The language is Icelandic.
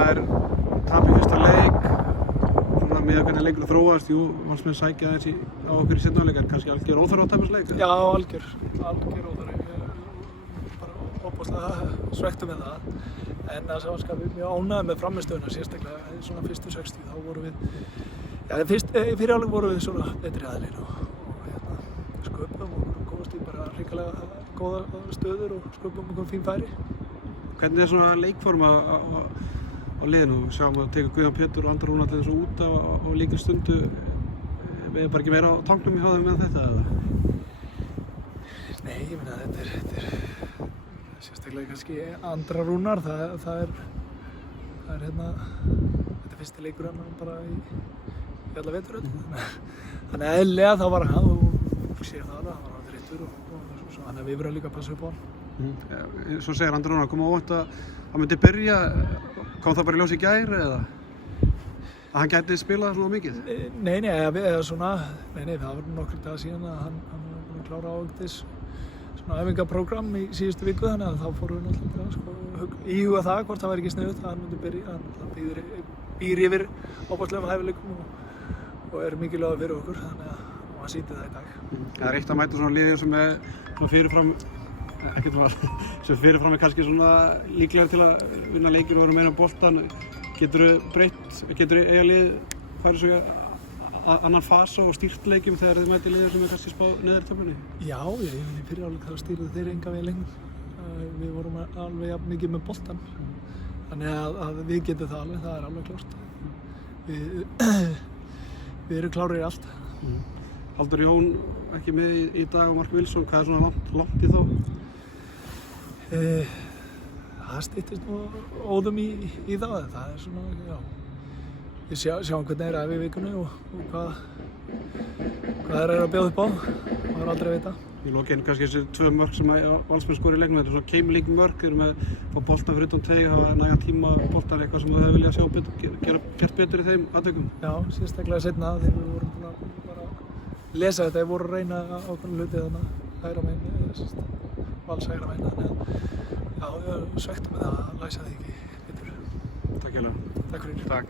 það tap í fyrsta leik, svona með hvernig leikurinn þróast, jú, Valsmenn sækja þessi á okkur í seinni hálfleik, en kannski algjör óþarfi að tapa þessu leik? Já, algjör óþarfi. Bara ofboðslega svekktur með það. En að samanskapi mjög ánægður með frammistöðuna, sérstaklega í svona fyrstu 60, þá vorum við, fyrir hálfleik vorum við svona betri aðilinn og sköpum og komast í bara hrikalega góða stöður og sköpum okkur fín færi. Hvernig svona leikform á liðinu? Sjáum að tekur Guðjón Pétur og Andra Rúnar til þessu út á líkri stundu. Við bara ekki meira á tanknum í háðum með þetta, eða? Nei, ég meina þetta er sérstaklega kannski Andra Rúnar, það er þetta fyrsti leikur hann bara í alla vetur. Þannig að eðlilega þá var hann og sér það alveg, hann var þreyttur og þannig að við verðum líka að passa upp á hann. Svo segir Andra Rúnar, kom á óvart að hann myndi byrja, kom það bara í ljós í gær eða? Að hann gæti spilað svona mikið? Nei, það var nokkrir dagar síðan að hann var búinn að klára ágætis svona æfingaprógramm í síðustu viku, þannig að þá fórum við náttúrulega að íhuga það hvort það væri ekki sniðugt að hann myndi byrja. Hann býr yfir ofboðslegum hæfileikum og er mikilvægur fyrir okkur, þannig að hann sýndi það í dag. Það er eitt að mæta svona liðið sem er svona fyrirfram, sem fyrirfram er kannski svona líklegar til að vinna leikir og vera meira á boltan. Geturðu eiga lið farið svo annan fasa og stýrt leikjum þegar þið mæti liðir sem er kannski spáð neðar í töflunni? Já, ég finn í fyrri hálfleik þá stýrðu þeir engan veginn lengur. Við vorum alveg jafn mikið með boltan. Þannig að við getum það alveg, það er alveg klárt. Við erum klárir í allt. Halldór Jón ekki með í dag og Mark Wilson, hvað er svona langt í þá? Það styttist nú óðum í það, það er svona, já. Við sjáum hvernig er æfi í vikunni og hvað þeir eru að bjóða upp á, það er aldrei að vita. Í lokin kannski þessi 2 mörk sem Valsmenn skora í leiknum, þetta er svona keimlík mörk, þeir eru með bolta fyrir utan teig, hafa nægan tíma boltar, eitthvað sem þau vilja sjá gert betur í þeim atvikum? Já, sérstaklega seinna þegar við vorum búin að bara lesa þetta, við vorum að reyna ákveðna hluti þarna hægra megin, Vals hægra megin, þannig að já, við erum svekktir með það að læsa því ekki betur. Takk hérlega. Takk fyrir. Takk.